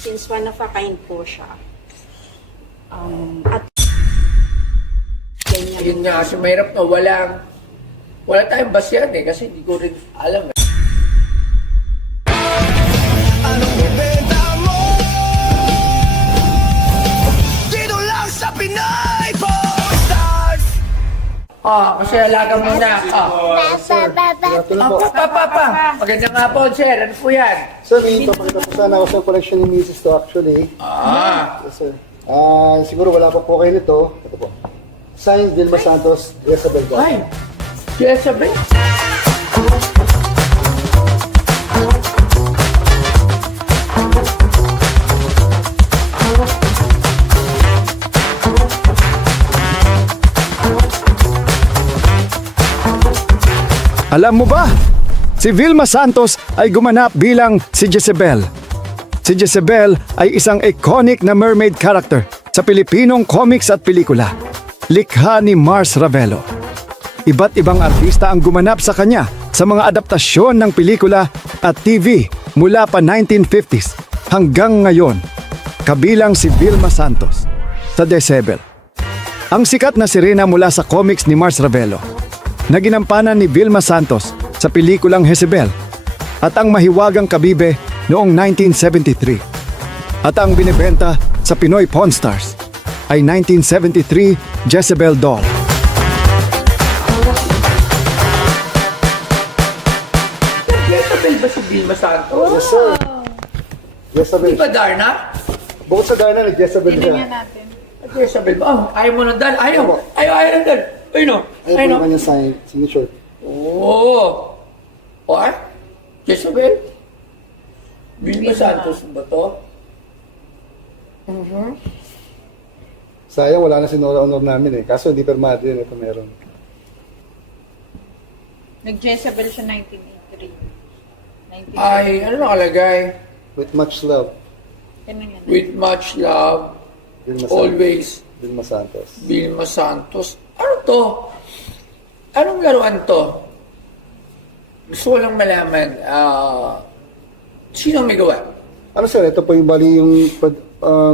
since one of a kind po siya. At ganyan. Yun nga, kasi mahirap na wala tayong basyan eh, kasi hindi ko rin alam eh. Anong ibenta mo? Dito lang sa Pinay Stars. Kasi alaga muna. Papa. Magandang hapon, sir. Ano po yan? Sir, may papakita po sana ako sa collection ni Mrs. to actually. Yes, sir. Siguro wala pa po kayo nito. Ito po. Signed Vilma Santos, Jezabel Dal. Ay, Jezabel. Alam mo ba? Si Vilma Santos ay gumanap bilang si Jezabel. Si Jezabel ay isang iconic na mermaid character sa Pilipinong comics at pelikula. Likha ni Mars Ravelo. Iba't ibang artista ang gumanap sa kanya sa mga adaptasyon ng pelikula at TV mula pa 1950s hanggang ngayon. Kabilang si Vilma Santos sa Jezabel. Ang sikat na sirena mula sa comics ni Mars Ravelo na ginampanan ni Vilma Santos sa pelikulang Jezebel at ang mahiwagang kabibe noong 1973. At ang binibenta sa Pinoy Pawn Stars ay 1973 Jezebel doll. Jezabel ba si Vilma Santos? Yes, sir. Jezabel. Di ba Darna? Bukod sa Darna, Jezabel siya. Jezabel ba? Ayaw mo ng dal? Ayaw ng dal. Ay no. Ayun po naman yung signature. Oo. What? Jezabel? Vilma Santos ba to? Sayang, wala na si Nora Honor namin eh. Kaso hindi permado yun. Ito meron. Nag-Jezabel siya 1983. Ay, ano nakalagay? With much love, With much love, Vilma Santos. always, Vilma Santos. Vilma Santos. Ano to? Anong laruan to? Gusto ko lang malaman, sino may gawa? Ano sir, ito po yung bali yung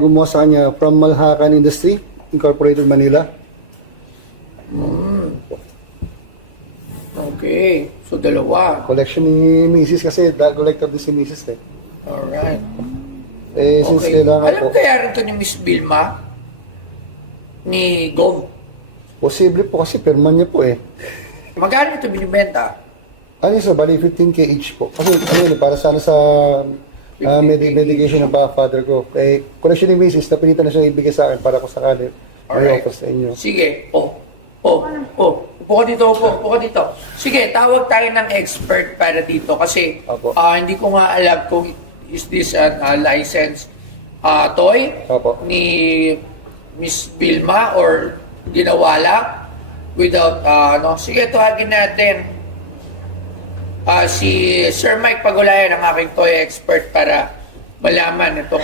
gumawa sa kanya from Malhacan Industry, Incorporated, Manila. Okay, so dalawa. Collection ni Mrs. kasi collector din si Mrs. eh. Alright. Since Okay. kailangan Alam po, kaya rin to ni Miss Vilma? Ni Gov? posible po kasi perman niya po eh. Magkano ito binibenta? Ano yun sir, bali 15K each po. Kasi ano yun, para sana sa 15K medication ng father ko. Eh, collection ni Mrs. napilitan na siya ibigay sa akin para ko sakali may Alright. offer sa inyo. Sige. Upo ka dito, upo ka dito. Sige, tawag tayo ng expert para dito kasi Opo. hindi ko nga alam kung is this a licensed toy Opo. ni Miss Vilma or ginawa lang without ano. Sige, tawagin natin si Sir Mike Pagulayan, ang aking toy expert para malaman itong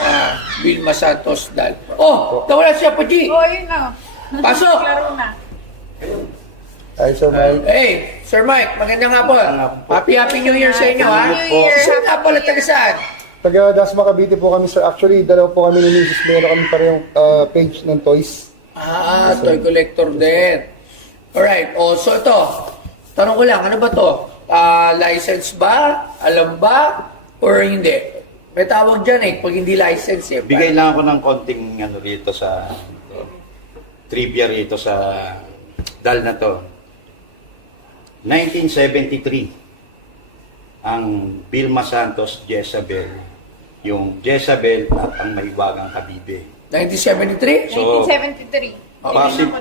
Vilma Santos dal. Oh, nawala siya po, G. Oh, yun na. Pasok! Klaro na. Ay, sir, Mike. Hey, Sir Mike, magandang hapon. Happy New Year sa inyo, ha? Happy New Year. Saan nga pala, taga saan? Taga Dasma Cavite po kami sir. Actually, dalawa po kami ni Mrs. Meron kami parehong page ng toys. Toy collector din. Alright, so ito, tanong ko lang, ano ba to? License ba? Alam ba? Or hindi? May tawag dyan eh, pag hindi license eh. Bigay lang ako ng konting ano rito sa trivia rito sa dal na to. 1973 ang Vilma Santos Jezabel, yung Jezabel at ang mahiwagang kabibe. 1973? So, 1973.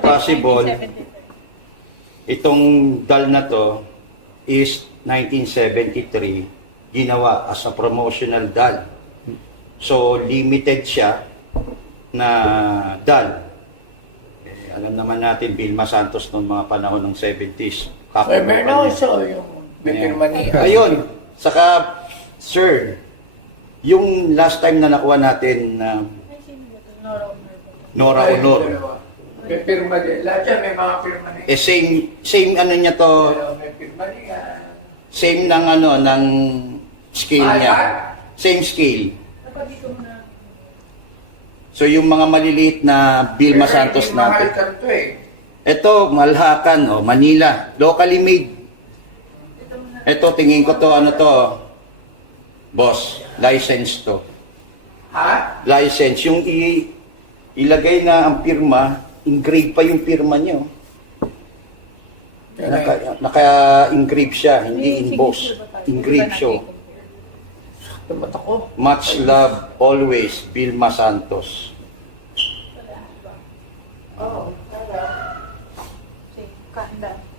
possible, itong dal na to is 1973 ginawa as a promotional doll. So, limited siya na doll. Alam naman natin, Vilma Santos noong mga panahon ng 70s. Meron also yung Bipirma ni... Ayun, saka, sir, yung last time na nakuha natin na Nora Honor, May pirma din. Lahat yan may mga pirma din. same ano niya to, May pirma din. same ng ano, ng scale niya. Same scale. So yung mga maliliit na Vilma Santos Mahal natin. ka to eh. Ito, Malhakan, Manila. Locally made. Ito, tingin ko to, ano to, boss, license to. Ha? License. Yung ilagay na ang pirma, engrave pa yung pirma niyo. Naka-engrave siya, hindi emboss. Engrave siya. Tamat ako. Much love, always, Vilma Santos.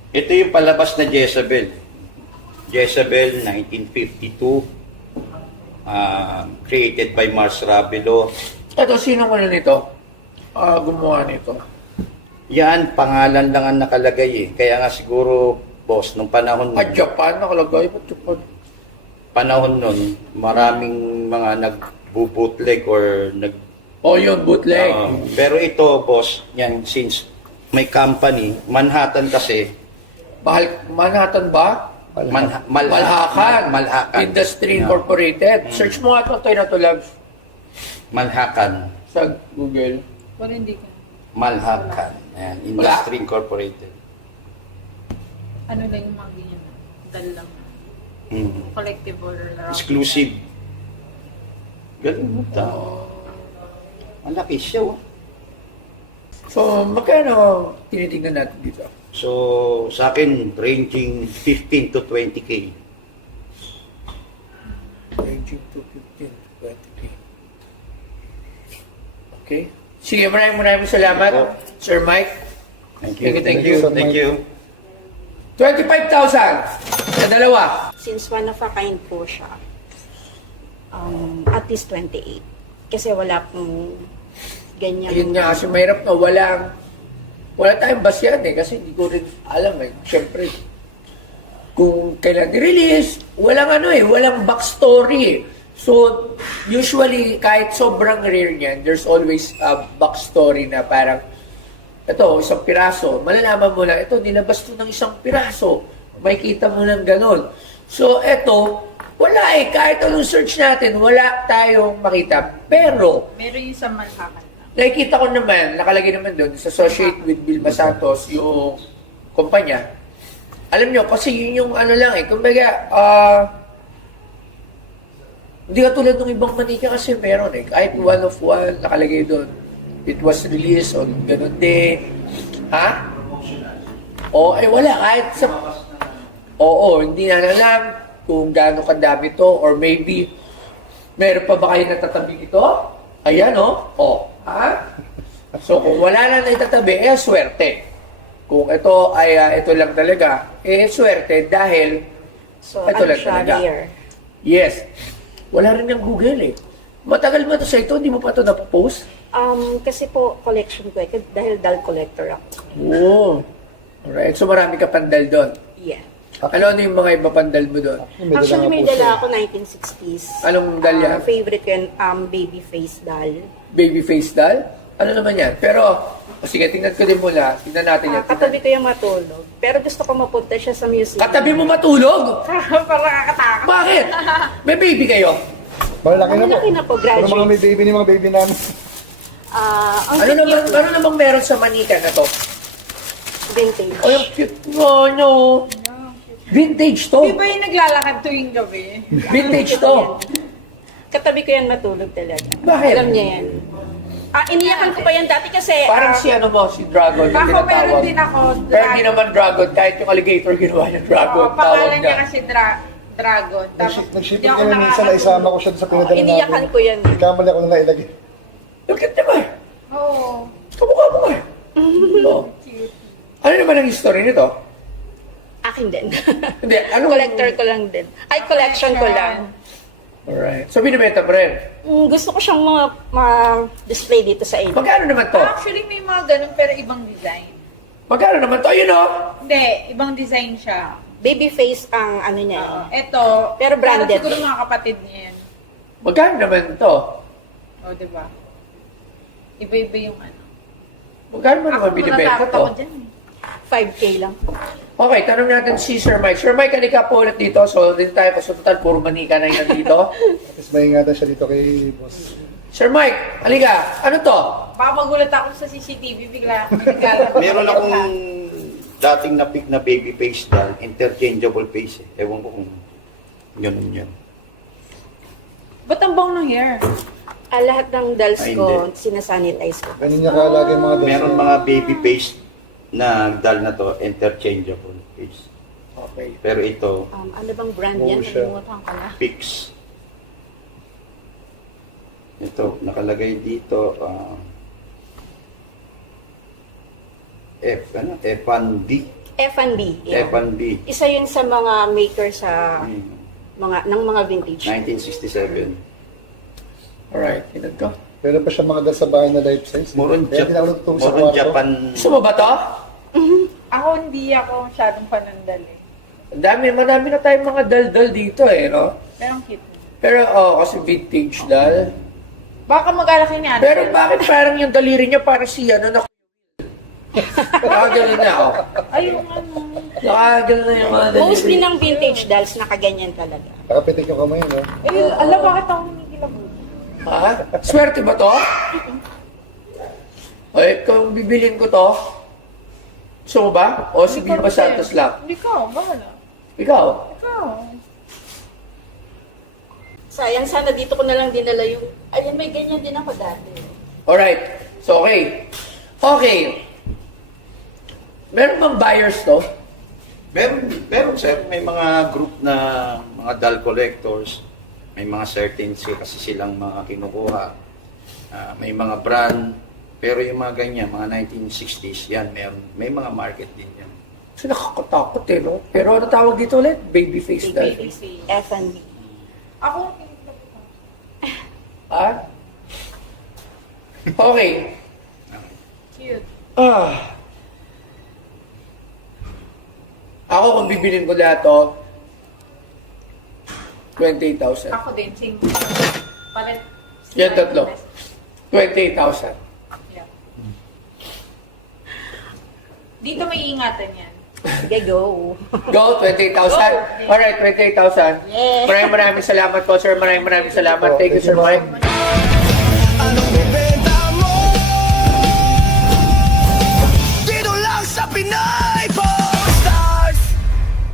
Ito yung palabas na Jezebel. Jezebel, 1952. Created by Mars Ravelo. Ito, sino mo na nito? Gumawa nito. Yan, pangalan lang ang nakalagay eh. Kaya nga siguro, boss, nung panahon nun, Japan, nakalagay. Ba't Japan? panahon nun, maraming mga nag-bootleg or nag... Oh, yun, bootleg. Pero ito, boss, yan, since may company, Manhattan kasi, Manhattan ba? Malhakan. Malhakan. Industry Yeah. Incorporated. Search mo nga ito, Toy na to, Labs. Malhakan. Sa Google. Malhakan. Ayan, Industry Incorporated. Ano lang yung mga ganyan? Dal lang. Mm. Collective order lang. Exclusive. Ganun mo ta. Malaki siya, oh. So, magkano tinitingnan natin dito? So, sa akin, ranging 15 to 20K. Ranging to 15 to 20K. Okay. Sige, maraming salamat, Sir Mike. Thank you. Thank you. Thank you. 25,000 sa dalawa. Since one of a kind po siya, at least 28. Kasi wala pong ganyan. Yun nga, kasi mahirap na wala tayong basyan eh, kasi hindi ko rin alam eh. Siyempre, kung kailan i-release, walang backstory eh. So, usually, kahit sobrang rare niyan, there's always a backstory na parang, ito, isang piraso, malalaman mo lang, ito, nilabas to ng isang piraso. May kita mo lang ganun. So, ito, wala eh. Kahit anong search natin, wala tayong makita. Pero, Meron yung sa Malhakan. nakikita ko naman, nakalagay naman doon, associate with Vilma Santos, yung kumpanya. Alam nyo, kasi yun yung ano lang eh, kumbaga, hindi ka tulad ng ibang manika kasi meron eh. Kahit one of one, nakalagay doon. It was released on ganun din. Ha? O, wala. Kahit sa... Oo, hindi na alam kung gaano kadami to or maybe meron pa ba kayo natatabi ito? Ayan, o. Ha? So, kung wala na itatabi, swerte. Kung ito ay ito lang talaga, swerte dahil So, ito ano lang siya, talaga. rare. Yes. Wala rin yung Google eh. Matagal mo to sa ito, hindi mo pa ito na-post? Kasi po, collection ko eh, dahil dal collector ako. Oo. Alright. So marami ka pandal doon. Yeah. Ano yung mga iba pandal mo doon? Actually, may dala ako 1960s. Anong dal yan? Favorite ko yan, baby face doll. Baby face doll? Ano naman yan? Pero, sige, tingnan ko din muna. Tingnan natin yan. Katabi ko yung matulog. Pero gusto ko mapunta siya sa museum. Katabi mo matulog? Para nakakatakot. Bakit? May baby kayo? Malaki na po. Malaki na po, Pero mga graduate. may baby ni mga baby namin. Ang Ano cute, namang meron sa manika na to? vintage. Oh, yung cute. Oh, no. Vintage to. Di ba yung naglalakad tuwing gabi? Vintage to. Katabi ko yan matulog talaga. Bakit? Alam niya yan. Iniyakan ko pa yan dati kasi... Parang si ano mo, si Dragon. yung Ako, meron tinatawag. din ako. Pero hindi naman Dragon. Kahit yung alligator ginawa niya Dragon. Oo, pangalan Tawag niya niya. kasi Dragon. Nag-ship di ako kami minsan na isama ko siya sa pinadala natin. iniyakan ko yan. Kamali ako na nailagay. Look at naman. Oo. Kamukha mo nga. Oh. Ano naman ang history nito? Akin din. Hindi, ano? Collector ko lang din. Ay, collection ko lang. Alright. So, binibenta mo rin. Gusto ko siyang ma-display dito sa inyo. Magkano naman to? Actually, may mga ganun pero ibang design. Magkano naman to? Yun o. Hindi, ibang design siya. Baby face ang ano niya. Ito, Pero branded. Siguro mga kapatid niya yan. Magkano naman to? O, diba? Iba-iba yung ano. Magkano mo naman binibenta natakot to? ako dyan eh. 5K lang. Okay, tanong natin si Sir Mike. Sir Mike, halika po ulit dito. So, din tayo kasi total, puro manika na yun dito. Tapos may ingatan siya dito kay boss. Sir Mike, halika. Ano to? Baka magulat ako sa CCTV bigla. Naglalaro. Meron akong dating na-pick na baby face doll, interchangeable face eh. Ewan ko kung ganun yun. Ba't ang bang ng hair? Lahat ng dolls Ay, ko, hindi. Ganun sinasanitize ko. niya kalagay mga dolls. Meron mga baby face na doll na to, interchangeable face. Okay. Pero ito, Ano bang brand Oo, yan? siya. Nalimutan ko na. fix. Ito, nakalagay dito, F1B. F&B. Yeah. F1B. Isa yun sa mga maker sa ng mga vintage. 1967. Alright, hinag ko. Meron pa siya mga dolls sa bahay na life size. Moron, Kaya tinawag sa Moron kwarto. Japan. Gusto mo ba to? Ako hindi ako masyadong panandal eh. Marami na tayong mga dal-dal dito eh, no? Pero ang cute. Pero, kasi vintage dal. Baka mag-alaki ni Ate. Pero bakit parang yung daliri niya para si ano na nakagano na ako. Ay, yung ano. Nakagano na yung mga daliri. Mostly ng vintage dolls, nakaganyan talaga. Nakapitik yung kamay, no? Ay, alam bakit ako humihilabot? Ha? Swerte ba to? Ay, kung bibilin ko to, gusto mo ba? O si Vilma Santos lang? Hindi ka, bahala. Ikaw? Ikaw. Sayang, sana dito ko na lang dinala yung... Ayun, may ganyan din ako dati. Alright. So, okay. Okay. Meron bang buyers to? Meron sir, may mga group na mga doll collectors, may mga certain kasi silang mga kinukuha. May mga brand, pero yung mga ganyan, mga 1960s, yan, may mga market din yan. Kasi nakakatakot eh, no? Pero ano tawag dito ulit? Babyface doll. F&B. Ako, Ha? Okay. cute. Ako kung bibilin ko lahat to, 28,000. Ako din, same. Palit. Yan tatlo. 28,000. Yeah. Dito may ingatan yan. Sige, go. Go, 28,000. Alright, 28,000. Yeah. Maraming salamat po, sir. Maraming salamat. Thank you, Sir Mike.